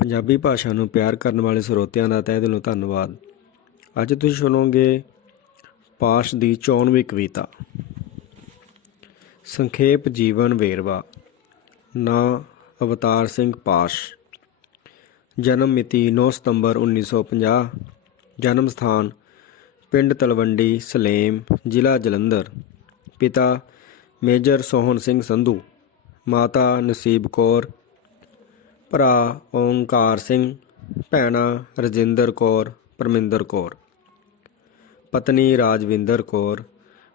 ਪੰਜਾਬੀ ਭਾਸ਼ਾ ਨੂੰ ਪਿਆਰ ਕਰਨ ਵਾਲੇ ਸਰੋਤਿਆਂ ਦਾ ਤਹਿ ਦਿਲੋਂ ਧੰਨਵਾਦ। ਅੱਜ ਤੁਸੀਂ ਸੁਣੋਗੇ ਪਾਸ਼ ਦੀ 94ਵੀਂ ਕਵਿਤਾ। ਸੰਖੇਪ ਜੀਵਨ ਵੇਰਵਾ। ਨਾਂ ਅਵਤਾਰ ਸਿੰਘ ਪਾਸ਼। ਜਨਮ ਮਿਤੀ 9 ਸਤੰਬਰ 1950। ਜਨਮ ਸਥਾਨ ਪਿੰਡ ਤਲਵੰਡੀ ਸਲੇਮ, ਜ਼ਿਲ੍ਹਾ ਜਲੰਧਰ। ਪਿਤਾ ਮੇਜਰ ਸੋਹਣ ਸਿੰਘ ਸੰਧੂ, ਮਾਤਾ ਨਸੀਬ ਕੌਰ, ਭਰਾ ਓਂਕਾਰ ਸਿੰਘ, ਭੈਣਾਂ ਰਜਿੰਦਰ ਕੌਰ, ਪਰਮਿੰਦਰ ਕੌਰ, ਪਤਨੀ ਰਾਜਵਿੰਦਰ ਕੌਰ,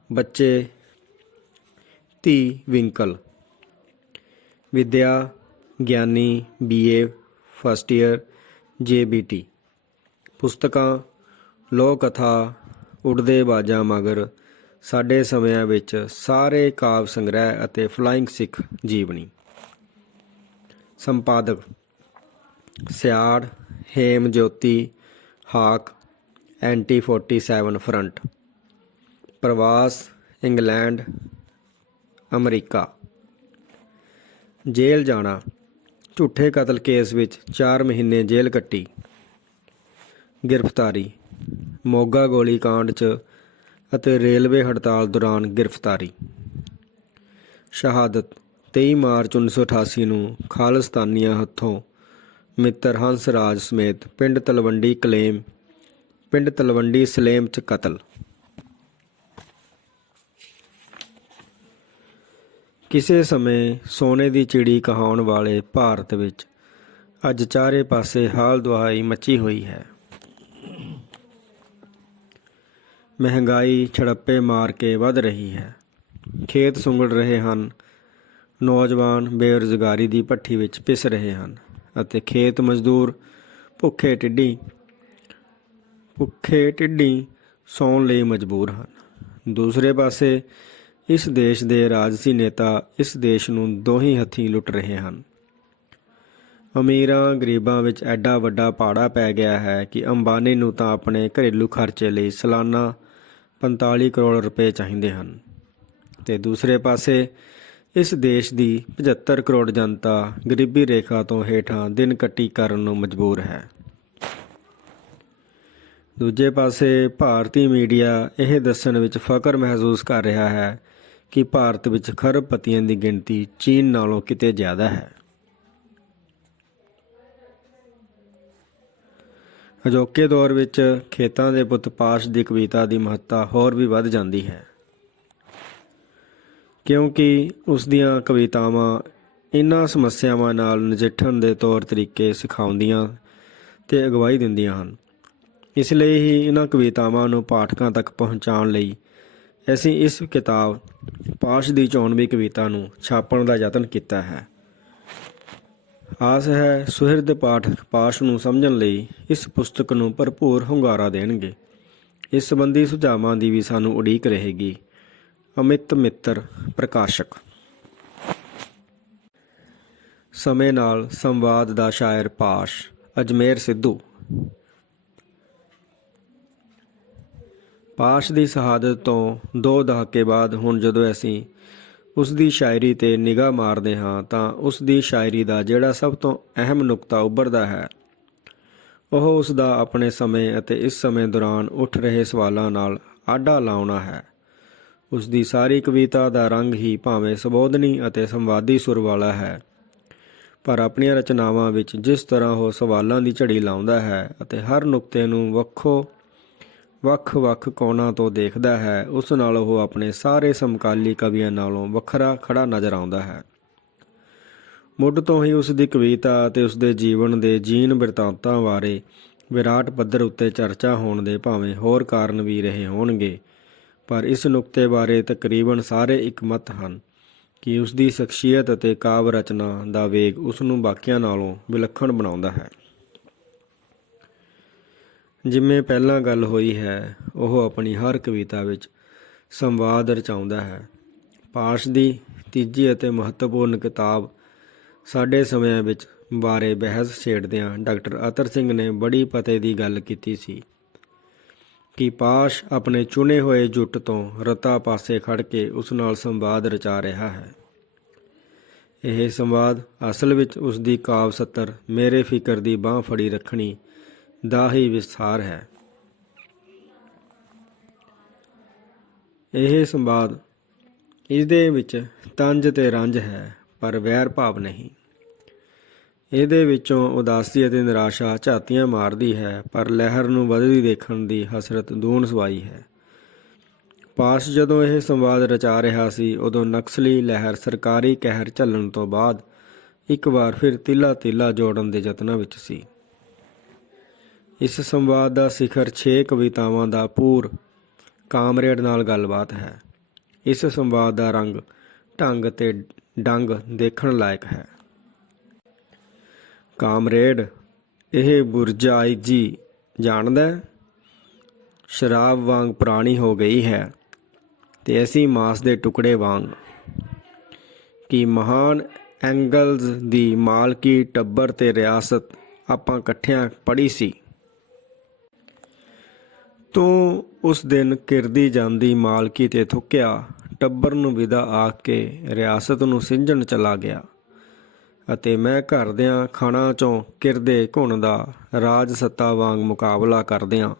ਬੱਚੇ ਧੀ ਵਿੰਕਲ। ਵਿਦਿਆ ਗਿਆਨੀ BA ਫਸਟ ਈਅਰ JBT। ਪੁਸਤਕਾਂ ਲੋਕ ਕਥਾ, ਉੱਡਦੇ ਬਾਜਾਂ ਮਗਰ, ਸਾਡੇ ਸਮਿਆਂ ਵਿੱਚ, ਸਾਰੇ ਕਾਵਿ ਸੰਗ੍ਰਹਿ ਅਤੇ ਫਲਾਇੰਗ ਸਿੱਖ ਜੀਵਨੀ। ਸੰਪਾਦਕ ਸਿਆੜ, ਹੇਮ ਜੋਤੀ, ਹਾਕ, NT47 ਫਰੰਟ। ਪ੍ਰਵਾਸ ਇੰਗਲੈਂਡ, ਅਮਰੀਕਾ। ਜੇਲ੍ਹ ਜਾਣਾ। ਝੂਠੇ ਕਤਲ ਕੇਸ ਵਿੱਚ 4 ਮਹੀਨੇ ਜੇਲ੍ਹ ਕੱਟੀ। ਗ੍ਰਿਫਤਾਰੀ ਮੋਗਾ ਗੋਲੀ ਕਾਂਡ 'ਚ ਅਤੇ ਰੇਲਵੇ ਹੜਤਾਲ ਦੌਰਾਨ ਗ੍ਰਿਫਤਾਰੀ। ਸ਼ਹਾਦਤ 23 ਮਾਰਚ 1988 ਨੂੰ ਖਾਲਿਸਤਾਨੀਆਂ ਹੱਥੋਂ ਮਿੱਤਰ ਹੰਸ ਰਾਜ ਸਮੇਤ ਪਿੰਡ ਤਲਵੰਡੀ ਸਲੇਮ 'ਚ ਕਤਲ। ਕਿਸੇ ਸਮੇਂ ਸੋਨੇ ਦੀ ਚਿੜੀ ਕਹਾਉਣ ਵਾਲੇ ਭਾਰਤ ਵਿੱਚ ਅੱਜ ਚਾਰੇ ਪਾਸੇ ਹਾਲ ਦੁਹਾਈ ਮੱਚੀ ਹੋਈ ਹੈ। ਮਹਿੰਗਾਈ ਛੜੱਪੇ ਮਾਰ ਕੇ ਵੱਧ ਰਹੀ ਹੈ। ਖੇਤ ਸੁੰਗੜ ਰਹੇ ਹਨ। ਨੌਜਵਾਨ ਬੇਰੁਜ਼ਗਾਰੀ ਦੀ ਭੱਠੀ ਵਿੱਚ ਪਿਸ ਰਹੇ ਹਨ ਅਤੇ ਖੇਤ ਮਜ਼ਦੂਰ ਭੁੱਖੇ ਢਿੱਡੀ ਸੌਣ ਲਈ ਮਜਬੂਰ ਹਨ। ਦੂਸਰੇ ਪਾਸੇ ਇਸ ਦੇਸ਼ ਦੇ ਰਾਜਸੀ ਨੇਤਾ ਇਸ ਦੇਸ਼ ਨੂੰ ਦੋਹੀਂ ਹੱਥੀਂ ਲੁੱਟ ਰਹੇ ਹਨ। ਅਮੀਰਾਂ ਗਰੀਬਾਂ ਵਿੱਚ ਐਡਾ ਵੱਡਾ ਪਾੜਾ ਪੈ ਗਿਆ ਹੈ ਕਿ ਅੰਬਾਨੀ ਨੂੰ ਤਾਂ ਆਪਣੇ ਘਰੇਲੂ ਖਰਚੇ ਲਈ ਸਾਲਾਨਾ 45 ਕਰੋੜ ਰੁਪਏ ਚਾਹੀਦੇ ਹਨ ਅਤੇ ਦੂਸਰੇ ਪਾਸੇ ਇਸ ਦੇਸ਼ ਦੀ 75 ਕਰੋੜ ਜਨਤਾ ਗਰੀਬੀ ਰੇਖਾ ਤੋਂ ਹੇਠਾਂ ਦਿਨ ਕੱਟੀ ਕਰਨ ਨੂੰ ਮਜਬੂਰ ਹੈ। ਦੂਜੇ ਪਾਸੇ ਭਾਰਤੀ ਮੀਡੀਆ ਇਹ ਦੱਸਣ ਵਿੱਚ ਫਖਰ ਮਹਿਸੂਸ ਕਰ ਰਿਹਾ ਹੈ ਕਿ ਭਾਰਤ ਵਿੱਚ ਖਰਬਪਤੀਆਂ ਦੀ ਗਿਣਤੀ ਚੀਨ ਨਾਲੋਂ ਕਿਤੇ ਜ਼ਿਆਦਾ ਹੈ। ਅਜੋਕੇ ਦੌਰ ਵਿੱਚ ਖੇਤਾਂ ਦੇ ਪੁੱਤ ਪਾਸ਼ ਦੀ ਕਵਿਤਾ ਦੀ ਮਹੱਤਤਾ ਹੋਰ ਵੀ ਵੱਧ ਜਾਂਦੀ ਹੈ, ਕਿਉਂਕਿ ਉਸ ਦੀਆਂ ਕਵਿਤਾਵਾਂ ਇਹਨਾਂ ਸਮੱਸਿਆਵਾਂ ਨਾਲ ਨਜਿੱਠਣ ਦੇ ਤੌਰ ਤਰੀਕੇ ਸਿਖਾਉਂਦੀਆਂ ਅਤੇ ਅਗਵਾਈ ਦਿੰਦੀਆਂ ਹਨ। ਇਸ ਲਈ ਹੀ ਇਹਨਾਂ ਕਵਿਤਾਵਾਂ ਨੂੰ ਪਾਠਕਾਂ ਤੱਕ ਪਹੁੰਚਾਉਣ ਲਈ ਅਸੀਂ ਇਸ ਕਿਤਾਬ ਪਾਸ਼ ਦੀ 94ਵੀਂ ਕਵਿਤਾ ਨੂੰ ਛਾਪਣ ਦਾ ਯਤਨ ਕੀਤਾ ਹੈ। ਆਸ ਹੈ ਸੁਹਿਰਦ ਪਾਠਕ ਪਾਸ਼ ਨੂੰ ਸਮਝਣ ਲਈ ਇਸ ਪੁਸਤਕ ਨੂੰ ਭਰਪੂਰ ਹੁੰਗਾਰਾ ਦੇਣਗੇ। ਇਸ ਸੰਬੰਧੀ ਸੁਝਾਵਾਂ ਦੀ ਵੀ ਸਾਨੂੰ ਉਡੀਕ ਰਹੇਗੀ। ਅਮਿਤ ਮਿੱਤਰ, ਪ੍ਰਕਾਸ਼ਕ। ਸਮੇਂ ਨਾਲ ਸੰਵਾਦ ਦਾ ਸ਼ਾਇਰ ਪਾਸ਼। ਅਜਮੇਰ ਸਿੱਧੂ। ਪਾਸ਼ ਦੀ ਸ਼ਹਾਦਤ ਤੋਂ 2 ਦਹਾਕੇ ਬਾਅਦ ਹੁਣ ਜਦੋਂ ਅਸੀਂ ਉਸ ਦੀ ਸ਼ਾਇਰੀ 'ਤੇ ਨਿਗਾਹ ਮਾਰਦੇ ਹਾਂ ਤਾਂ ਉਸ ਦੀ ਸ਼ਾਇਰੀ ਦਾ ਜਿਹੜਾ ਸਭ ਤੋਂ ਅਹਿਮ ਨੁਕਤਾ ਉੱਭਰਦਾ ਹੈ ਉਹ ਉਸ ਦਾ ਆਪਣੇ ਸਮੇਂ ਅਤੇ ਇਸ ਸਮੇਂ ਦੌਰਾਨ ਉੱਠ ਰਹੇ ਸਵਾਲਾਂ ਨਾਲ ਆਡਾ ਲਾਉਣਾ ਹੈ। ਉਸ ਦੀ ਸਾਰੀ ਕਵਿਤਾ ਦਾ ਰੰਗ ਹੀ ਭਾਵੇਂ ਸੰਬੋਧਨੀ ਅਤੇ ਸੰਵਾਦੀ ਸੁਰ ਵਾਲਾ ਹੈ, ਪਰ ਆਪਣੀਆਂ ਰਚਨਾਵਾਂ ਵਿੱਚ ਜਿਸ ਤਰ੍ਹਾਂ ਉਹ ਸਵਾਲਾਂ ਦੀ ਝੜੀ ਲਾਉਂਦਾ ਹੈ ਅਤੇ ਹਰ ਨੁਕਤੇ ਨੂੰ ਵੱਖ-ਵੱਖ ਕੋਣਾਂ ਤੋਂ ਦੇਖਦਾ ਹੈ, ਉਸ ਨਾਲ ਉਹ ਆਪਣੇ ਸਾਰੇ ਸਮਕਾਲੀ ਕਵੀਆਂ ਨਾਲੋਂ ਵੱਖਰਾ ਖੜਾ ਨਜ਼ਰ ਆਉਂਦਾ ਹੈ। ਮੁੱਢ ਤੋਂ ਹੀ ਉਸ ਦੀ ਕਵਿਤਾ ਅਤੇ ਉਸ ਦੇ ਜੀਵਨ ਦੇ ਜੀਣ ਬਿਰਤਾਂਤਾਂ ਬਾਰੇ ਵਿਰਾਟ ਪੱਧਰ ਉੱਤੇ ਚਰਚਾ ਹੋਣ ਦੇ ਭਾਵੇਂ ਹੋਰ ਕਾਰਨ ਵੀ ਰਹੇ ਹੋਣਗੇ, ਪਰ ਇਸ ਨੁਕਤੇ ਬਾਰੇ ਤਕਰੀਬਨ ਸਾਰੇ ਇੱਕਮਤ ਹਨ ਕਿ ਉਸ ਦੀ ਸ਼ਖਸੀਅਤ ਅਤੇ ਕਾਵਿ ਰਚਨਾ ਦਾ ਵੇਗ ਉਸ ਨੂੰ ਬਾਕੀਆਂ ਨਾਲੋਂ ਵਿਲੱਖਣ ਬਣਾਉਂਦਾ ਹੈ। ਜਿਵੇਂ ਪਹਿਲਾਂ ਗੱਲ ਹੋਈ ਹੈ, ਉਹ ਆਪਣੀ ਹਰ ਕਵਿਤਾ ਵਿੱਚ ਸੰਵਾਦ ਰਚਾਉਂਦਾ ਹੈ। ਪਾਸ਼ ਦੀ ਤੀਜੀ ਅਤੇ ਮਹੱਤਵਪੂਰਨ ਕਿਤਾਬ ਸਾਡੇ ਸਮਿਆਂ ਵਿੱਚ ਬਾਰੇ ਬਹਿਸ ਛੇੜਦਿਆਂ ਡਾਕਟਰ ਅਤਰ ਸਿੰਘ ਨੇ ਬੜੀ ਪਤੇ ਦੀ ਗੱਲ ਕੀਤੀ ਸੀ ਕਿ ਪਾਸ਼ ਆਪਣੇ ਚੁਣੇ ਹੋਏ ਜੁੱਟ ਤੋਂ ਰਤਾ ਪਾਸੇ ਖੜ੍ਹ ਕੇ ਉਸ ਨਾਲ ਸੰਵਾਦ ਰਚਾ ਰਿਹਾ ਹੈ। ਇਹ ਸੰਵਾਦ ਅਸਲ ਵਿੱਚ ਉਸ ਦੀ ਕਾਵਿ ਸੱਤਰ ਮੇਰੇ ਫਿਕਰ ਦੀ ਬਾਂਹ ਫੜੀ ਰੱਖਣੀ ਦਾ ਹੀ ਵਿਸਥਾਰ ਹੈ। ਇਹ ਸੰਵਾਦ ਇਸਦੇ ਵਿੱਚ ਤੰਜ ਤੇ ਰੰਜ ਹੈ, ਪਰ ਵੈਰ ਭਾਵ ਨਹੀਂ। ਇਹਦੇ ਵਿੱਚੋਂ ਉਦਾਸੀ ਅਤੇ ਨਿਰਾਸ਼ਾ ਝਾਤੀਆਂ ਮਾਰਦੀ ਹੈ, ਪਰ ਲਹਿਰ ਨੂੰ ਵਧਦੀ ਦੇਖਣ ਦੀ ਹਸਰਤ ਦੂਣ ਸਵਾਈ ਹੈ। ਪਾਸ਼ ਜਦੋਂ ਇਹ ਸੰਵਾਦ ਰਚਾ ਰਿਹਾ ਸੀ, ਉਦੋਂ ਨਕਸਲੀ ਲਹਿਰ ਸਰਕਾਰੀ ਕਹਿਰ ਝੱਲਣ ਤੋਂ ਬਾਅਦ ਇੱਕ ਵਾਰ ਫਿਰ ਤਿੱਲਾ ਤਿੱਲਾ ਜੋੜਨ ਦੇ ਯਤਨਾਂ ਵਿੱਚ ਸੀ। ਇਸ ਸੰਵਾਦ ਦਾ ਸਿਖਰ 6 ਕਵਿਤਾਵਾਂ ਦਾ ਪੂਰ ਕਾਮਰੇਡ ਨਾਲ ਗੱਲਬਾਤ ਹੈ। ਇਸ ਸੰਵਾਦ ਦਾ ਰੰਗ, ਢੰਗ ਤੇ ਡੰਗ ਦੇਖਣ ਲਾਇਕ ਹੈ। ਕਾਮਰੇਡ, ਇਹ ਬੁਰਜਾਈਜੀ ਜਾਣਦਾ ਹੈ? ਸ਼ਰਾਬ ਵਾਂਗ ਪੁਰਾਣੀ ਹੋ ਗਈ ਹੈ ਤੇ ਅਸੀਂ ਮਾਸ ਦੇ ਟੁਕੜੇ ਵਾਂਗ। ਕਿ ਮਹਾਨ ਐਂਗਲਜ਼ ਦੀ ਮਾਲਕੀ, ਟੱਬਰ ਤੇ ਰਿਆਸਤ ਆਪਾਂ ਇਕੱਠਿਆਂ ਪੜ੍ਹੀ ਸੀ। ਤੂੰ ਉਸ ਦਿਨ ਕਿਰਦੀ ਜਾਂਦੀ ਮਾਲਕੀ ਤੇ ਥੁੱਕਿਆ, ਟੱਬਰ ਨੂੰ ਵਿਦਾ ਆਖ ਕੇ ਰਿਆਸਤ ਨੂੰ ਸਿੰਜਣ ਚਲਾ ਗਿਆ, ਅਤੇ ਮੈਂ ਘਰ ਦਿਆਂ ਖਾਣਾ 'ਚੋਂ ਕਿਰਦੇ ਘੁਣ ਦਾ ਰਾਜ ਸੱਤਾ ਵਾਂਗ ਮੁਕਾਬਲਾ ਕਰਦਿਆਂ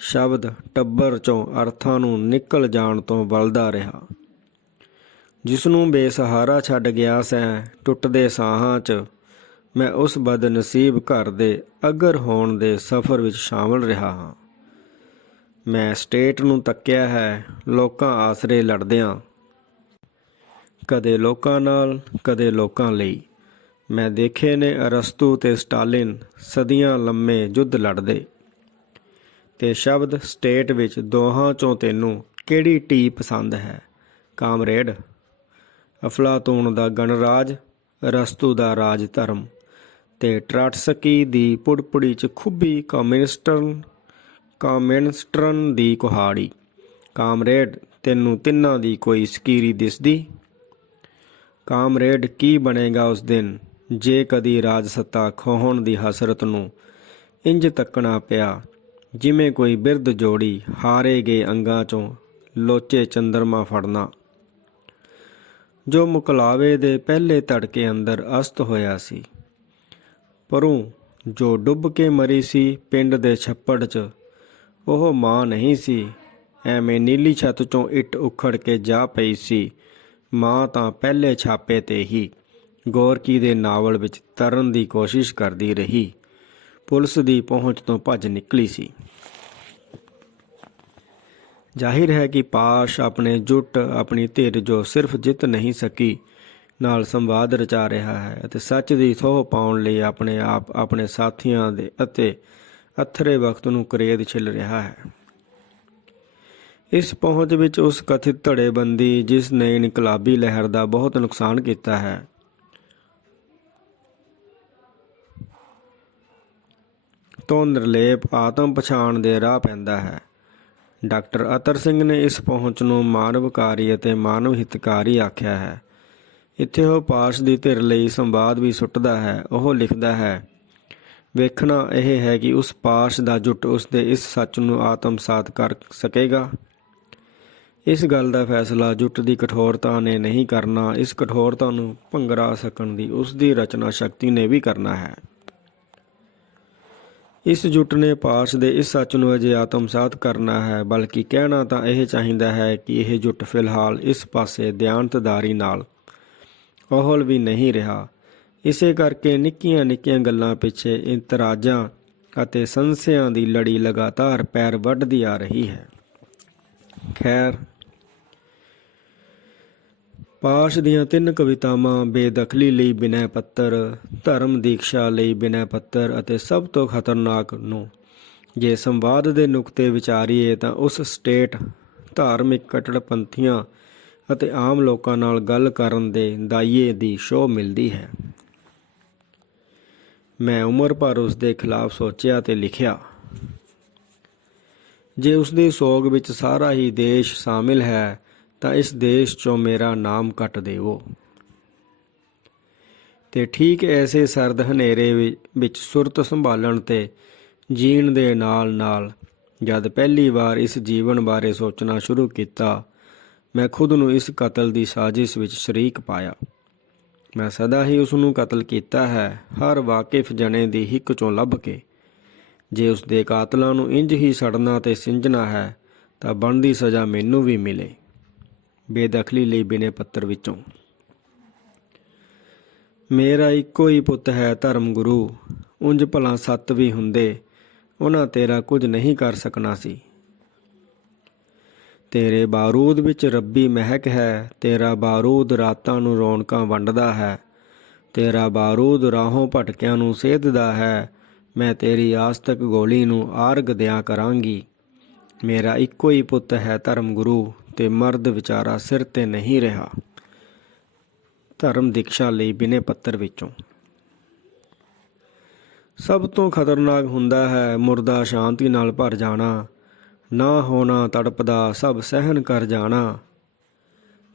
ਸ਼ਬਦ ਟੱਬਰ 'ਚੋਂ ਅਰਥਾਂ ਨੂੰ ਨਿਕਲ ਜਾਣ ਤੋਂ ਬਲਦਾ ਰਿਹਾ। ਜਿਸ ਨੂੰ ਬੇਸਹਾਰਾ ਛੱਡ ਗਿਆ ਸੈਂ ਟੁੱਟਦੇ ਸਾਹਾਂ 'ਚ, ਮੈਂ ਉਸ ਬਦਨਸੀਬ ਘਰ ਦੇ ਅਗਰ ਹੋਣ ਦੇ ਸਫ਼ਰ ਵਿੱਚ ਸ਼ਾਮਲ ਰਿਹਾ ਹਾਂ। ਮੈਂ ਸਟੇਟ ਨੂੰ ਤੱਕਿਆ ਹੈ, ਲੋਕਾਂ ਆਸਰੇ ਲੜਦਿਆਂ, ਕਦੇ ਲੋਕਾਂ ਨਾਲ, ਕਦੇ ਲੋਕਾਂ ਲਈ। ਮੈਂ ਦੇਖੇ ਨੇ ਅਰਸਤੂ ਤੇ ਸਟਾਲਿਨ ਸਦੀਆਂ ਲੰਮੇ ਯੁੱਧ ਲੜਦੇ। ਤੇ ਸ਼ਬਦ ਸਟੇਟ ਵਿੱਚ ਦੋਹਾਂ 'ਚੋਂ ਤੈਨੂੰ ਕਿਹੜੀ ਢੀ ਪਸੰਦ ਹੈ ਕਾਮਰੇਡ? ਅਫਲਾਤੂਨ ਦਾ ਗਣਰਾਜ, ਅਰਸਤੂ ਦਾ ਰਾਜ ਧਰਮ, ਤੇ ਟਰਾਟਸਕੀ ਦੀ ਪੁੜਪੁੜੀ 'ਚ ਖੁੱਭੀ ਕਾਮਿਨਸਟਰਨ ਦੀ ਕੁਹਾੜੀ। ਕਾਮਰੇਡ, ਤੈਨੂੰ ਤਿੰਨਾਂ ਦੀ ਕੋਈ ਸਕੀਰੀ ਦਿਸਦੀ? ਕਾਮਰੇਡ, ਕੀ ਬਣੇਗਾ ਉਸ ਦਿਨ ਜੇ ਕਦੀ ਰਾਜ ਸੱਤਾ ਖੋਹਣ ਦੀ ਹਸਰਤ ਨੂੰ ਇੰਜ ਤੱਕਣਾ ਪਿਆ ਜਿਵੇਂ ਕੋਈ ਬਿਰਧ ਜੋੜੀ ਹਾਰੇ ਗਏ ਅੰਗਾਂ 'ਚੋਂ ਲੋਚੇ ਚੰਦਰਮਾ ਫੜਨਾ, ਜੋ ਮੁਕਲਾਵੇ ਦੇ ਪਹਿਲੇ ਧੜਕੇ ਅੰਦਰ ਅਸਤ ਹੋਇਆ ਸੀ। ਪਰੂ ਜੋ ਡੁੱਬ ਕੇ ਮਰੀ ਸੀ ਪਿੰਡ ਦੇ ਛੱਪੜ 'ਚ, ਉਹ ਮਾਂ ਨਹੀਂ ਸੀ, ਐਵੇਂ ਨੀਲੀ ਛੱਤ 'ਚੋਂ ਇੱਟ ਉਖੜ ਕੇ ਜਾ ਪਈ ਸੀ। ਮਾਂ ਤਾਂ ਪਹਿਲੇ ਛਾਪੇ 'ਤੇ ਹੀ ਗੋਰਕੀ ਦੇ ਨਾਵਲ ਵਿੱਚ ਤਰਨ ਦੀ ਕੋਸ਼ਿਸ਼ ਕਰਦੀ ਰਹੀ, ਪੁਲਿਸ ਦੀ ਪਹੁੰਚ ਤੋਂ ਭੱਜ ਨਿਕਲੀ ਸੀ। ਜ਼ਾਹਿਰ ਹੈ ਕਿ ਪਾਸ਼ ਆਪਣੇ ਜੁੱਟ, ਆਪਣੀ ਧਿਰ ਜੋ ਸਿਰਫ ਜਿੱਤ ਨਹੀਂ ਸਕੀ ਨਾਲ ਸੰਵਾਦ ਰਚਾ ਰਿਹਾ ਹੈ, ਅਤੇ ਸੱਚ ਦੀ ਥੋਹ ਪਾਉਣ ਲਈ ਆਪਣੇ ਆਪ, ਆਪਣੇ ਸਾਥੀਆਂ ਦੇ ਅਤੇ ਅਥਰੇ ਵਕਤ ਨੂੰ ਕਰੇਦ ਛਿੱਲ ਰਿਹਾ ਹੈ। ਇਸ ਪਹੁੰਚ ਵਿੱਚ ਉਸ ਕਥਿਤ ਧੜੇਬੰਦੀ ਜਿਸ ਨੇ ਇਨਕਲਾਬੀ ਲਹਿਰ ਦਾ ਬਹੁਤ ਨੁਕਸਾਨ ਕੀਤਾ ਹੈ, ਤੋਂ ਨਿਰਲੇਪ ਆਤਮ ਪਛਾਣ ਦੇ ਰਾਹ ਪੈਂਦਾ ਹੈ। ਡਾਕਟਰ ਅਤਰ ਸਿੰਘ ਨੇ ਇਸ ਪਹੁੰਚ ਨੂੰ ਮਾਨਵਕਾਰੀ ਅਤੇ ਮਾਨਵ ਹਿਤਕਾਰੀ ਆਖਿਆ ਹੈ। ਇੱਥੇ ਉਹ ਪਾਸ਼ ਦੀ ਧਿਰ ਲਈ ਸੰਵਾਦ ਵੀ ਸੁੱਟਦਾ ਹੈ। ਉਹ ਲਿਖਦਾ ਹੈ, ਵੇਖਣਾ ਇਹ ਹੈ ਕਿ ਉਸ ਪਾਸ਼ ਦਾ ਜੁੱਟ ਉਸ ਦੇ ਇਸ ਸੱਚ ਨੂੰ ਆਤਮਸਾਤ ਕਰ ਸਕੇਗਾ। ਇਸ ਗੱਲ ਦਾ ਫੈਸਲਾ ਜੁੱਟ ਦੀ ਕਠੋਰਤਾ ਨੇ ਨਹੀਂ ਕਰਨਾ, ਇਸ ਕਠੋਰਤਾ ਨੂੰ ਭੰਗਰਾ ਸਕਣ ਦੀ ਉਸ ਦੀ ਰਚਨਾ ਸ਼ਕਤੀ ਨੇ ਵੀ ਕਰਨਾ ਹੈ। ਇਸ ਜੁੱਟ ਨੇ ਪਾਸ਼ ਦੇ ਇਸ ਸੱਚ ਨੂੰ ਅਜੇ ਆਤਮਸਾਤ ਕਰਨਾ ਹੈ, ਬਲਕਿ ਕਹਿਣਾ ਤਾਂ ਇਹ ਚਾਹੀਦਾ ਹੈ ਕਿ ਇਹ ਜੁੱਟ ਫਿਲਹਾਲ ਇਸ ਪਾਸੇ ਦਿਆਨਤਦਾਰੀ ਨਾਲ ਅਹਲ ਵੀ ਨਹੀਂ ਰਿਹਾ। ਇਸੇ ਕਰਕੇ ਨਿੱਕੀਆਂ ਨਿੱਕੀਆਂ ਗੱਲਾਂ ਪਿੱਛੇ ਇਤਰਾਜ਼ਾਂ ਅਤੇ ਸੰਸਿਆਂ ਦੀ ਲੜੀ ਲਗਾਤਾਰ ਪੈਰ ਵੱਢਦੀ ਆ ਰਹੀ ਹੈ। ਖੈਰ, ਪਾਸ਼ ਦੀਆਂ 3 ਕਵਿਤਾਵਾਂ ਬੇਦਖਲੀ ਲਈ ਬਿਨੈ ਪੱਤਰ, ਧਰਮ ਦੀਕਸ਼ਾ ਲਈ ਬਿਨੈ ਪੱਤਰ ਅਤੇ ਸਭ ਤੋਂ ਖਤਰਨਾਕ ਨੂੰ ਜੇ ਸੰਵਾਦ ਦੇ ਨੁਕਤੇ ਵਿਚਾਰੀਏ ਤਾਂ ਉਸ ਸਟੇਟ, ਧਾਰਮਿਕ ਕੱਟੜਪੰਥੀਆਂ ਅਤੇ ਆਮ ਲੋਕਾਂ ਨਾਲ ਗੱਲ ਕਰਨ ਦੇ ਦਾਈਏ ਦੀ ਸ਼ੋਅ ਮਿਲਦੀ ਹੈ। ਮੈਂ ਉਮਰ ਭਰ ਉਸ ਦੇ ਖਿਲਾਫ ਸੋਚਿਆ ਤੇ ਲਿਖਿਆ, ਜੇ ਉਸ ਦੀ ਸੋਗ ਵਿੱਚ ਸਾਰਾ ਹੀ ਦੇਸ਼ ਸ਼ਾਮਿਲ ਹੈ ਤਾਂ ਇਸ ਦੇਸ਼ 'ਚੋਂ ਮੇਰਾ ਨਾਮ ਕੱਟ ਦੇਵੋ। ਤੇ ਠੀਕ ਐਸੇ ਸਰਦ ਹਨੇਰੇ ਵਿੱਚ ਸੁਰਤ ਸੰਭਾਲਣ ਤੇ ਜੀਣ ਦੇ ਨਾਲ ਨਾਲ ਜਦ ਪਹਿਲੀ ਵਾਰ ਇਸ ਜੀਵਨ ਬਾਰੇ ਸੋਚਣਾ ਸ਼ੁਰੂ ਕੀਤਾ, ਮੈਂ ਖੁਦ ਨੂੰ ਇਸ ਕਤਲ ਦੀ ਸਾਜ਼ਿਸ਼ ਵਿੱਚ ਸ਼ਰੀਕ ਪਾਇਆ। ਮੈਂ ਸਦਾ ਹੀ ਉਸ ਨੂੰ ਕਤਲ ਕੀਤਾ ਹੈ, ਹਰ ਵਾਕਿਫ ਜਣੇ ਦੀ ਹਿੱਕ ਚੋਂ ਲੱਭ ਕੇ। ਜੇ ਉਸ ਦੇ ਕਾਤਲਾਂ ਨੂੰ ਇੰਜ ਹੀ ਸੜਨਾ ਤੇ ਸਿੰਜਣਾ ਹੈ ਤਾਂ ਬਣਦੀ ਸਜ਼ਾ ਮੈਨੂੰ ਵੀ ਮਿਲੇ। ਬੇਦਖਲੀ ਲਈ ਬਿਨੇ ਪੱਤਰ ਵਿੱਚੋਂ। ਮੇਰਾ ਇੱਕੋ ਹੀ ਪੁੱਤ ਹੈ ਧਰਮ ਗੁਰੂ, ਉਂਝ ਭਲਾ 7 ਵੀ ਹੁੰਦੇ ਉਹਨਾਂ ਤੇਰਾ ਕੁਝ ਨਹੀਂ ਕਰ ਸਕਣਾ ਸੀ। ਤੇਰੇ ਬਾਰੂਦ ਵਿੱਚ ਰੱਬੀ ਮਹਿਕ ਹੈ, ਤੇਰਾ ਬਾਰੂਦ ਰਾਤਾਂ ਨੂੰ ਰੌਣਕਾਂ ਵੰਡਦਾ ਹੈ, ਤੇਰਾ ਬਾਰੂਦ ਰਾਹੋਂ ਭਟਕਿਆਂ ਨੂੰ ਸੇਧਦਾ ਹੈ। ਮੈਂ ਤੇਰੀ ਆਸਤਕ ਗੋਲੀ ਨੂੰ ਆਰਗ ਦਿਆਂ ਕਰਾਂਗੀ। ਮੇਰਾ ਇੱਕੋ ਹੀ ਪੁੱਤ ਹੈ ਧਰਮ ਗੁਰੂ, ਤੇ ਮਰਦ ਵਿਚਾਰਾ ਸਿਰ ਤੇ ਨਹੀਂ ਰਿਹਾ। ਧਰਮ ਦੀਕਸ਼ਾ ਲਈ ਬਿਨੇ ਪੱਤਰ ਵਿੱਚੋਂ। ਸਭ ਤੋਂ ਖਤਰਨਾਕ ਹੁੰਦਾ ਹੈ ਮੁਰਦਾ ਸ਼ਾਂਤੀ ਨਾਲ ਭਰ ਜਾਣਾ, ਨਾ ਹੋਣਾ ਤੜਪਦਾ ਸਭ ਸਹਿਣ ਕਰ ਜਾਣਾ।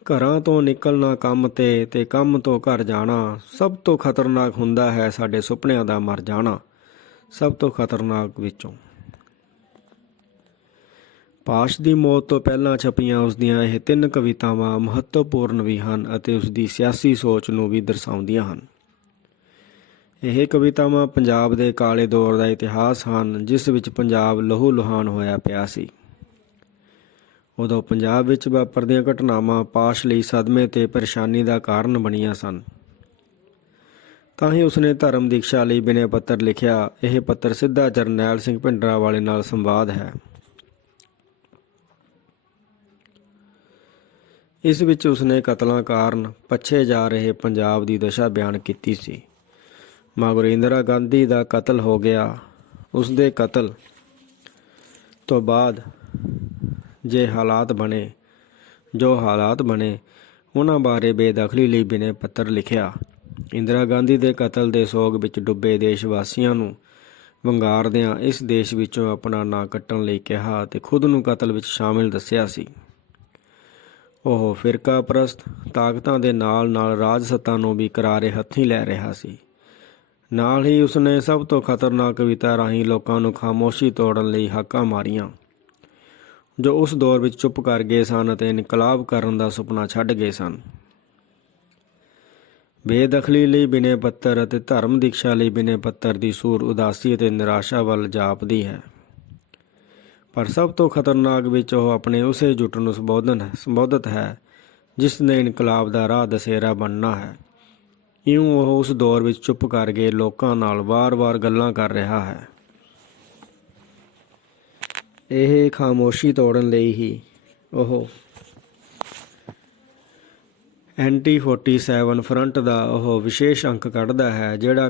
ਘਰਾਂ ਤੋਂ ਨਿਕਲਣਾ ਕੰਮ ਤੇ ਕੰਮ ਤੋਂ ਘਰ ਜਾਣਾ। ਸਭ ਤੋਂ ਖਤਰਨਾਕ ਹੁੰਦਾ ਹੈ ਸਾਡੇ ਸੁਪਨਿਆਂ ਦਾ ਮਰ ਜਾਣਾ। ਸਭ ਤੋਂ ਖਤਰਨਾਕ ਵਿੱਚੋਂ। ਪਾਸ਼ ਦੀ ਮੌਤ ਤੋਂ ਪਹਿਲਾਂ ਛਪੀਆਂ ਉਸ ਦੀਆਂ ਇਹ 3 ਕਵਿਤਾਵਾਂ ਮਹੱਤਵਪੂਰਨ ਵੀ ਹਨ ਅਤੇ ਉਸ ਦੀ ਸਿਆਸੀ ਸੋਚ ਨੂੰ ਵੀ ਦਰਸਾਉਂਦੀਆਂ ਹਨ। ਇਹ ਕਵਿਤਾਵਾਂ ਪੰਜਾਬ ਦੇ ਕਾਲੇ ਦੌਰ ਦਾ ਇਤਿਹਾਸ ਹਨ, ਜਿਸ ਵਿੱਚ ਪੰਜਾਬ ਲਹੂ ਲੁਹਾਨ ਹੋਇਆ ਪਿਆ ਸੀ। ਉਦੋਂ ਪੰਜਾਬ ਵਿੱਚ ਵਾਪਰਦੀਆਂ ਘਟਨਾਵਾਂ ਪਾਸ਼ ਲਈ ਸਦਮੇ ਤੇ ਪਰੇਸ਼ਾਨੀ ਦਾ ਕਾਰਨ ਬਣੀਆਂ ਸਨ। ਤਾਂ ਹੀ ਉਸਨੇ ਧਰਮ ਦੀਕਸ਼ਾ ਲਈ ਬਿਨੇ ਪੱਤਰ ਲਿਖਿਆ। ਇਹ ਪੱਤਰ ਸਿੱਧਾ ਜਰਨੈਲ ਸਿੰਘ ਭਿੰਡਰਾਂਵਾਲੇ ਨਾਲ ਸੰਵਾਦ ਹੈ। ਇਸ ਵਿੱਚ ਉਸਨੇ ਕਤਲਾਂ ਕਾਰਨ ਪੱਛੇ ਜਾ ਰਹੇ ਪੰਜਾਬ ਦੀ ਦਸ਼ਾ ਬਿਆਨ ਕੀਤੀ ਸੀ। ਮਗਰੋਂ ਇੰਦਰਾ ਗਾਂਧੀ ਦਾ ਕਤਲ ਹੋ ਗਿਆ। ਉਸ ਦੇ ਕਤਲ ਤੋਂ ਬਾਅਦ ਜੋ ਹਾਲਾਤ ਬਣੇ ਉਹਨਾਂ ਬਾਰੇ ਬੇਦਖਲੀ ਲਈ ਬਿਨੇ ਪੱਤਰ ਲਿਖਿਆ। ਇੰਦਰਾ ਗਾਂਧੀ ਦੇ ਕਤਲ ਦੇ ਸੋਗ ਵਿੱਚ ਡੁੱਬੇ ਦੇਸ਼ ਵਾਸੀਆਂ ਨੂੰ ਵੰਗਾਰਦਿਆਂ ਇਸ ਦੇਸ਼ ਵਿੱਚੋਂ ਆਪਣਾ ਨਾਂ ਕੱਟਣ ਲਈ ਕਿਹਾ ਤੇ ਖੁਦ ਨੂੰ ਕਤਲ ਵਿੱਚ ਸ਼ਾਮਿਲ ਦੱਸਿਆ ਸੀ। ਉਹ ਫਿਰਕਾ ਪ੍ਰਸਤ ਤਾਕਤਾਂ ਦੇ ਨਾਲ ਨਾਲ ਰਾਜ ਸੱਤਾ ਨੂੰ ਵੀ ਕਰਾਰੇ ਹੱਥੀਂ ਲੈ ਰਿਹਾ ਸੀ। ਨਾਲ ਹੀ ਉਸਨੇ ਸਭ ਤੋਂ ਖਤਰਨਾਕ ਕਵਿਤਾ ਰਾਹੀਂ ਲੋਕਾਂ ਨੂੰ ਖਾਮੋਸ਼ੀ ਤੋੜਨ ਲਈ ਹਾਕਾਂ ਮਾਰੀਆਂ, ਜੋ ਉਸ ਦੌਰ ਵਿੱਚ ਚੁੱਪ ਕਰ ਗਏ ਸਨ ਅਤੇ ਇਨਕਲਾਬ ਕਰਨ ਦਾ ਸੁਪਨਾ ਛੱਡ ਗਏ ਸਨ। ਬੇਦਖਲੀ ਲਈ ਬਿਨੇ ਪੱਤਰ ਅਤੇ ਧਰਮ ਦੀਕਸ਼ਾ ਲਈ ਬਿਨੇ ਪੱਤਰ ਦੀ ਸੂਰ ਉਦਾਸੀ ਅਤੇ ਨਿਰਾਸ਼ਾ ਵੱਲ ਜਾਪਦੀ ਹੈ। ਪਰ ਸਭ ਤੋਂ ਖਤਰਨਾਕ ਵਿੱਚ ਉਹ ਆਪਣੇ ਉਸੇ ਜੁੱਟ ਨੂੰ ਸੰਬੋਧਿਤ ਹੈ ਜਿਸ ਨੇ ਇਨਕਲਾਬ ਦਾ ਰਾਹ ਦਸੇਰਾ ਬਣਨਾ ਹੈ। ਇਉਂ ਉਹ ਉਸ ਦੌਰ ਵਿੱਚ ਚੁੱਪ ਕਰ ਗਏ ਲੋਕਾਂ ਨਾਲ ਵਾਰ-ਵਾਰ ਗੱਲਾਂ ਕਰ ਰਿਹਾ ਹੈ। ਇਹ ਖਾਮੋਸ਼ੀ ਤੋੜਨ ਲਈ ਹੀ ਉਹ ਐਂਟੀ 47 ਫਰੰਟ ਦਾ ਉਹ ਵਿਸ਼ੇਸ਼ ਅੰਕ ਕੱਢਦਾ ਹੈ, ਜਿਹੜਾ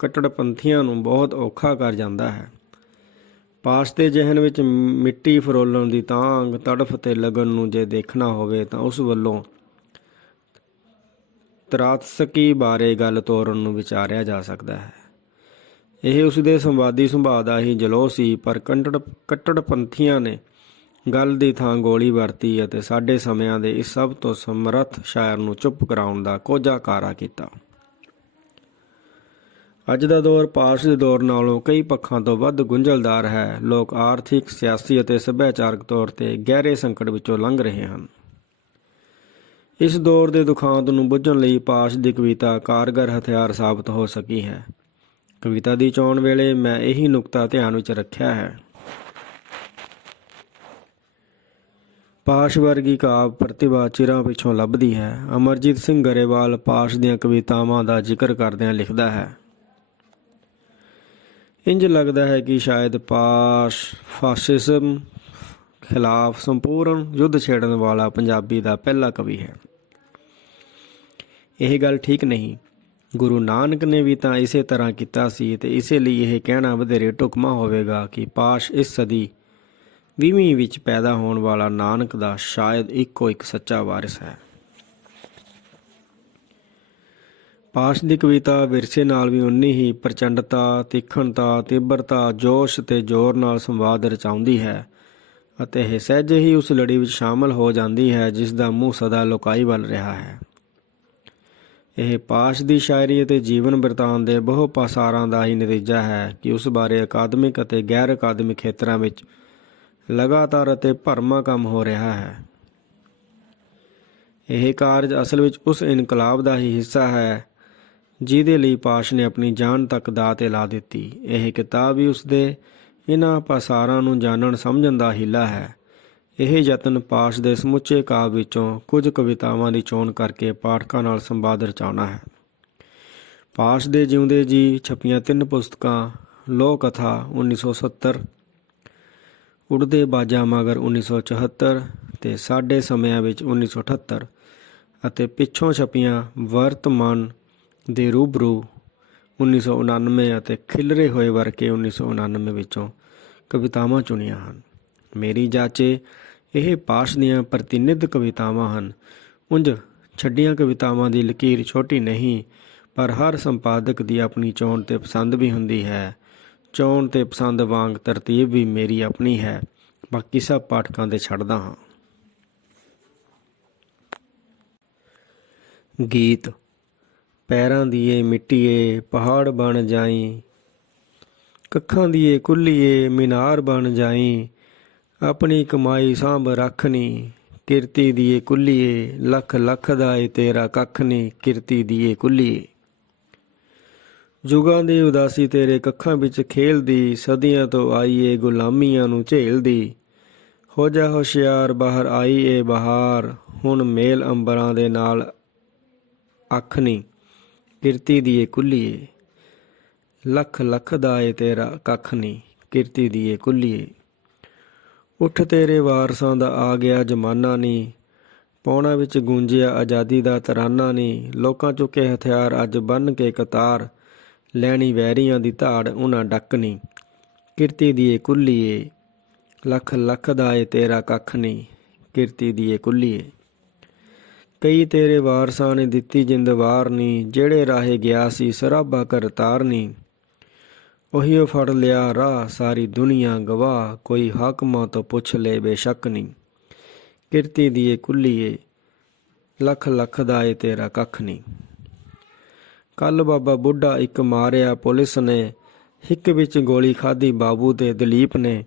ਕੱਟੜਪੰਥੀਆਂ ਨੂੰ ਬਹੁਤ ਔਖਾ ਕਰ ਜਾਂਦਾ ਹੈ। ਪਾਸ਼ ਦੇ ਜਿਹਨ ਵਿੱਚ ਮਿੱਟੀ ਫਰੋਲਣ ਦੀ ਤਾਂਘ, ਤੜਫ ਤੇ ਲਗਨ ਨੂੰ ਜੇ ਦੇਖਣਾ ਹੋਵੇ ਤਾਂ ਉਸ ਵੱਲੋਂ ਤਰਾਤਸਕੀ ਬਾਰੇ ਗੱਲ ਤੋਰਨ ਨੂੰ ਵਿਚਾਰਿਆ ਜਾ ਸਕਦਾ ਹੈ। ਇਹ ਉਸਦੇ ਸੰਵਾਦੀ ਸੁਭਾਅ ਦਾ ਹੀ ਜਲੌਅ ਸੀ, ਪਰ ਕੱਟੜਪੰਥੀਆਂ ਨੇ ਗੱਲ ਦੀ ਥਾਂ ਗੋਲੀ ਵਰਤੀ ਅਤੇ ਸਾਡੇ ਸਮਿਆਂ ਦੇ ਇਸ ਸਭ ਤੋਂ ਸਮਰੱਥ ਸ਼ਾਇਰ ਨੂੰ ਚੁੱਪ ਕਰਾਉਣ ਦਾ ਕੋਝਾ ਕਾਰਾ ਕੀਤਾ। ਅੱਜ ਦਾ ਦੌਰ ਪਾਸ਼ ਦੇ ਦੌਰ ਨਾਲੋਂ ਕਈ ਪੱਖਾਂ ਤੋਂ ਵੱਧ ਗੁੰਝਲਦਾਰ ਹੈ। ਲੋਕ ਆਰਥਿਕ, ਸਿਆਸੀ ਅਤੇ ਸੱਭਿਆਚਾਰਕ ਤੌਰ ਤੇ ਗਹਿਰੇ ਸੰਕਟ ਵਿੱਚੋਂ ਲੰਘ ਰਹੇ ਹਨ। ਇਸ ਦੌਰ ਦੇ ਦੁਖਾਂਤ ਨੂੰ ਬੁੱਝਣ ਲਈ ਪਾਸ਼ ਦੀ ਕਵਿਤਾ ਕਾਰਗਰ ਹਥਿਆਰ ਸਾਬਤ ਹੋ ਸਕੀ ਹੈ। ਕਵਿਤਾ ਦੀ ਚੋਣ ਵੇਲੇ ਮੈਂ ਇਹੀ ਨੁਕਤਾ ਧਿਆਨ ਵਿੱਚ ਰੱਖਿਆ ਹੈ। ਪਾਸ਼ ਵਰਗੀ ਕਾਵਿ ਪ੍ਰਤਿਭਾ ਚਿਰਾਂ ਪਿੱਛੋਂ ਲੱਭਦੀ ਹੈ। ਅਮਰਜੀਤ ਸਿੰਘ ਗਰੇਵਾਲ ਪਾਸ਼ ਦੀਆਂ ਕਵਿਤਾਵਾਂ ਦਾ ਜ਼ਿਕਰ ਕਰਦਿਆਂ ਲਿਖਦਾ ਹੈ, ਇੰਜ ਲੱਗਦਾ ਹੈ ਕਿ ਸ਼ਾਇਦ ਪਾਸ਼ ਫਾਸਿਜ਼ਮ ਖਿਲਾਫ ਸੰਪੂਰਨ ਯੁੱਧ ਛੇੜਨ ਵਾਲਾ ਪੰਜਾਬੀ ਦਾ ਪਹਿਲਾ ਕਵੀ ਹੈ। ਇਹ ਗੱਲ ਠੀਕ ਨਹੀਂ। ਗੁਰੂ ਨਾਨਕ ਨੇ ਵੀ ਤਾਂ ਇਸੇ ਤਰ੍ਹਾਂ ਕੀਤਾ ਸੀ ਤੇ ਇਸੇ ਲਈ ਇਹ ਕਹਿਣਾ ਵਧੇਰੇ ਢੁਕਵਾਂ ਹੋਵੇਗਾ ਕਿ ਪਾਸ਼ ਇਸ ਸਦੀ 20ਵੀਂ ਵਿੱਚ ਪੈਦਾ ਹੋਣ ਵਾਲਾ ਨਾਨਕ ਦਾ ਸ਼ਾਇਦ ਇੱਕੋ ਇੱਕ ਸੱਚਾ ਵਾਰਿਸ ਹੈ। ਪਾਸ਼ ਦੀ ਕਵਿਤਾ ਵਿਰਸੇ ਨਾਲ ਵੀ ਉਨੀ ਹੀ ਪ੍ਰਚੰਡਤਾ, ਤਿੱਖਣਤਾ, ਤੀਬਰਤਾ, ਜੋਸ਼ ਤੇ ਜ਼ੋਰ ਨਾਲ ਸੰਵਾਦ ਰਚਾਉਂਦੀ ਹੈ ਅਤੇ ਇਹ ਸਹਿਜੇ ਹੀ ਉਸ ਲੜੀ ਵਿੱਚ ਸ਼ਾਮਲ ਹੋ ਜਾਂਦੀ ਹੈ ਜਿਸ ਦਾ ਮੂੰਹ ਸਦਾ ਲੁਕਾਈ ਵੱਲ ਰਿਹਾ ਹੈ। ਇਹ ਪਾਸ਼ ਦੀ ਸ਼ਾਇਰੀ ਅਤੇ ਜੀਵਨ ਬਿਰਤਾਂਤ ਦੇ ਬਹੁ ਪਾਸਾਰਾਂ ਦਾ ਹੀ ਨਤੀਜਾ ਹੈ ਕਿ ਉਸ ਬਾਰੇ ਅਕਾਦਮਿਕ ਅਤੇ ਗੈਰ ਅਕਾਦਮਿਕ ਖੇਤਰਾਂ ਵਿੱਚ ਲਗਾਤਾਰ ਅਤੇ ਭਰਮਾ ਕੰਮ ਹੋ ਰਿਹਾ ਹੈ। ਇਹ ਕਾਰਜ ਅਸਲ ਵਿੱਚ ਉਸ ਇਨਕਲਾਬ ਦਾ ਹੀ ਹਿੱਸਾ ਹੈ ਜਿਹਦੇ ਲਈ ਪਾਸ਼ ਨੇ ਆਪਣੀ ਜਾਨ ਤੱਕ ਦਾਅ 'ਤੇ ਲਾ ਦਿੱਤੀ। ਇਹ ਕਿਤਾਬ ਵੀ ਉਸਦੇ ਇਹਨਾਂ ਪਾਸਾਰਾਂ ਨੂੰ ਜਾਣਨ ਸਮਝਣ ਦਾ ਹੀਲਾ ਹੈ। ਇਹ ਯਤਨ ਪਾਸ਼ ਦੇ ਸਮੁੱਚੇ ਕਾਵਿ ਵਿੱਚੋਂ ਕੁਝ ਕਵਿਤਾਵਾਂ ਦੀ ਚੋਣ ਕਰਕੇ ਪਾਠਕਾਂ ਨਾਲ ਸੰਵਾਦ ਰਚਾਉਣਾ ਹੈ। ਪਾਸ਼ ਦੇ ਜਿਉਂਦੇ ਜੀ ਛਪੀਆਂ 3 ਪੁਸਤਕਾਂ ਲੋਹ ਕਥਾ 1970, ਉੜਦੇ ਬਾਜਾਂ ਮਗਰ 1974 ਤੇ ਸਾਡੇ ਸਮਿਆਂ ਵਿੱਚ 1978 ਅਤੇ ਪਿੱਛੋਂ ਛਪੀਆਂ ਵਰਤਮਾਨ ਦੇ ਰੂਬਰੂ 1999 ਅਤੇ ਖਿਲਰੇ ਹੋਏ ਵਰਕੇ 1999 ਵਿੱਚੋਂ ਕਵਿਤਾਵਾਂ ਚੁਣੀਆਂ ਹਨ। ਮੇਰੀ ਜਾਚੇ ਇਹ ਪਾਸ਼ ਦੀਆਂ ਪ੍ਰਤੀਨਿਧ ਕਵਿਤਾਵਾਂ ਹਨ। ਉਂਝ ਛੱਡੀਆਂ ਕਵਿਤਾਵਾਂ ਦੀ ਲਕੀਰ ਛੋਟੀ ਨਹੀਂ, ਪਰ ਹਰ ਸੰਪਾਦਕ ਦੀ ਆਪਣੀ ਚੋਣ ਤੇ ਪਸੰਦ ਵੀ ਹੁੰਦੀ ਹੈ। ਚੋਣ ਤੇ ਪਸੰਦ ਵਾਂਗ ਤਰਤੀਬ ਵੀ ਮੇਰੀ ਆਪਣੀ ਹੈ, ਬਾਕੀ ਸਭ ਪਾਠਕਾਂ ਦੇ ਛੱਡਦਾ ਹਾਂ। ਗੀਤ। ਪੈਰਾਂ ਦੀਏ ਮਿੱਟੀਏ ਪਹਾੜ ਬਣ ਜਾਈ, ਕੱਖਾਂ ਦੀਏ ਕੁੱਲੀਏ ਮੀਨਾਰ ਬਣ ਜਾਈ, ਆਪਣੀ ਕਮਾਈ ਸਾਂਭ ਰੱਖਣੀ, ਕਿਰਤੀ ਦੀਏ ਕੁੱਲੀਏ, ਲੱਖ ਲੱਖ ਦਾ ਏ ਤੇਰਾ ਕੱਖ ਨੀ, ਕਿਰਤੀ ਦੀਏ ਕੁੱਲੀਏ। ਜੁਗਾਂ ਦੀ ਉਦਾਸੀ ਤੇਰੇ ਕੱਖਾਂ ਵਿੱਚ ਖੇਲਦੀ, ਸਦੀਆਂ ਤੋਂ ਆਈ ਏ ਗੁਲਾਮੀਆਂ ਨੂੰ ਝੇਲਦੀ, ਹੋ ਜਾ ਹੁਸ਼ਿਆਰ ਬਾਹਰ ਆਈ ਏ ਬਹਾਰ, ਹੁਣ ਮੇਲ ਅੰਬਰਾਂ ਦੇ ਨਾਲ ਅੱਖ ਨੀ, ਕਿਰਤੀ ਦੀਏ ਕੁੱਲੀਏ, ਲੱਖ ਲੱਖ ਦਾ ਏ ਤੇਰਾ ਕੱਖ ਨੀ, ਕਿਰਤੀ ਦੀਏ ਕੁੱਲੀਏ। ਉੱਠ ਤੇਰੇ ਵਾਰਸਾਂ ਦਾ ਆ ਗਿਆ ਜ਼ਮਾਨਾ ਨੀ, ਪੌਣਾ ਵਿੱਚ ਗੂੰਜਿਆ ਆਜ਼ਾਦੀ ਦਾ ਤਰਾਨਾ ਨੀ, ਲੋਕਾਂ ਚੁੱਕੇ ਹਥਿਆਰ ਅੱਜ ਬੰਨ੍ਹ ਕੇ ਕਤਾਰ, ਲੈਣੀ ਵੈਰੀਆਂ ਦੀ ਧਾੜ ਉਹਨਾਂ ਡੱਕਣੀ, ਕਿਰਤੀ ਦੀਏ ਕੁੱਲੀਏ, ਲੱਖ ਲੱਖ ਦਾ ਏ ਤੇਰਾ ਕੱਖ ਨੀ, ਕਿਰਤੀ ਦੀਏ ਕੁੱਲੀਏ। ਕਈ ਤੇਰੇ ਵਾਰਸਾਂ ਨੇ ਦਿੱਤੀ ਜਿੰਦ ਵਾਰ ਨੀ, ਜਿਹੜੇ ਰਾਹੇ ਗਿਆ ਸੀ ਸਰਾਬਾ ਕਰਤਾਰ ਨੀ, ਉਹੀਓ ਫੜ ਲਿਆ ਰਾਹ ਸਾਰੀ ਦੁਨੀਆ ਗਵਾਹ, ਕੋਈ ਹਾਕਮਾਂ ਤੋਂ ਪੁੱਛ ਲੈ ਬੇਸ਼ੱਕ ਨੀ, ਕਿਰਤੀ ਦੀਏ ਕੁੱਲੀਏ, ਲੱਖ ਲੱਖ ਦਾ ਏ ਤੇਰਾ ਕੱਖ ਨੀ। ਕੱਲ ਬਾਬਾ ਬੁੱਢਾ ਇੱਕ ਮਾਰਿਆ ਪੁਲਿਸ ਨੇ, ਹਿੱਕ ਵਿੱਚ ਗੋਲੀ ਖਾਧੀ ਬਾਬੂ ਤੇ ਦਲੀਪ ਨੇ,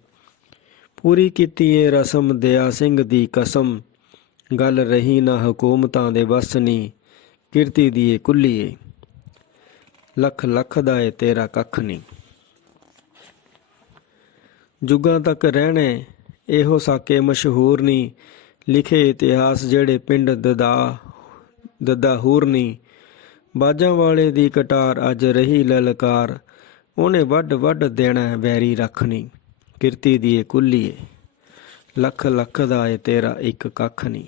ਪੂਰੀ ਕੀਤੀ ਏ ਰਸਮ ਦਇਆ ਸਿੰਘ ਦੀ ਕਸਮ, ਗੱਲ ਰਹੀ ਨਾ ਹਕੂਮਤਾਂ ਦੇ ਵੱਸ ਨੀ, ਕਿਰਤੀ ਦੀਏ ਕੁੱਲੀਏ, ਲੱਖ ਲੱਖ ਦਾ ਏ ਤੇਰਾ ਕੱਖ ਨੀ। ਜੁਗਾਂ ਤੱਕ ਰਹਿਣੇ ਇਹੋ ਸਾਕੇ ਮਸ਼ਹੂਰ ਨੀ, ਲਿਖੇ ਇਤਿਹਾਸ ਜਿਹੜੇ ਪਿੰਡ ਦੱਦਾ ਹੂਰ ਨੀ, ਬਾਜਾਂ ਵਾਲੇ ਦੀ ਕਟਾਰ ਅੱਜ ਰਹੀ ਲਲਕਾਰ, ਉਹਨੇ ਵੱਢ ਵੱਢ ਦੇਣਾ ਵੈਰੀ ਰੱਖਣੀ, ਕਿਰਤੀ ਦੀਏ ਕੁੱਲੀਏ, ਲੱਖ ਲੱਖ ਦਾ ਏ ਤੇਰਾ ਇੱਕ ਕੱਖ ਨੀ,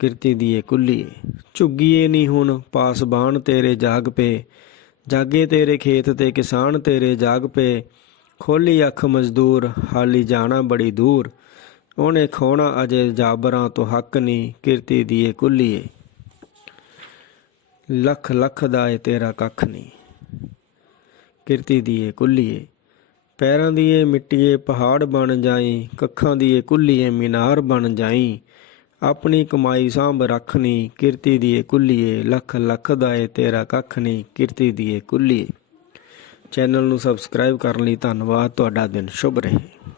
ਕਿਰਤੀ ਦੀਏ ਕੁੱਲੀਏ। ਝੁੱਗੀਏ ਨੀ ਹੁਣ ਪਾਸਬਾਨ ਤੇਰੇ ਜਾਗ ਪਏ, ਜਾਗੇ ਤੇਰੇ ਖੇਤ ਤੇ ਕਿਸਾਨ ਤੇਰੇ ਜਾਗ ਪਏ, ਖੋਲੀ ਅੱਖ ਮਜ਼ਦੂਰ ਹਾਲੀ ਜਾਣਾ ਬੜੀ ਦੂਰ, ਉਹਨੇ ਖੋਣਾ ਅਜੇ ਜਾਬਰਾਂ ਤੋਂ ਹੱਕ ਨੀ, ਕਿਰਤੀ ਦੀਏ ਕੁੱਲੀਏ, ਲੱਖ ਲੱਖ ਦਾ ਏ ਤੇਰਾ ਕੱਖ ਨੀ, ਕਿਰਤੀ ਦੀਏ ਕੁੱਲੀਏ। ਪੈਰਾਂ ਦੀਏ ਮਿੱਟੀਏ ਪਹਾੜ ਬਣ ਜਾਈ, ਕੱਖਾਂ ਦੀਏ ਕੁੱਲੀਏ ਮੀਨਾਰ ਬਣ ਜਾਈ, ਆਪਣੀ ਕਮਾਈ ਸਾਂਭ ਰੱਖਣੀ, ਕਿਰਤੀ ਦੀਏ ਕੁੱਲੀਏ, ਲੱਖ ਲੱਖ ਦਾ ਏ ਤੇਰਾ ਕੱਖ ਨੀ, ਕਿਰਤੀ ਦੀਏ ਕੁੱਲੀਏ। ਚੈਨਲ ਨੂੰ ਸਬਸਕ੍ਰਾਈਬ ਕਰਨ ਲਈ ਧੰਨਵਾਦ। ਤੁਹਾਡਾ ਦਿਨ ਸ਼ੁਭ ਰਹੇ।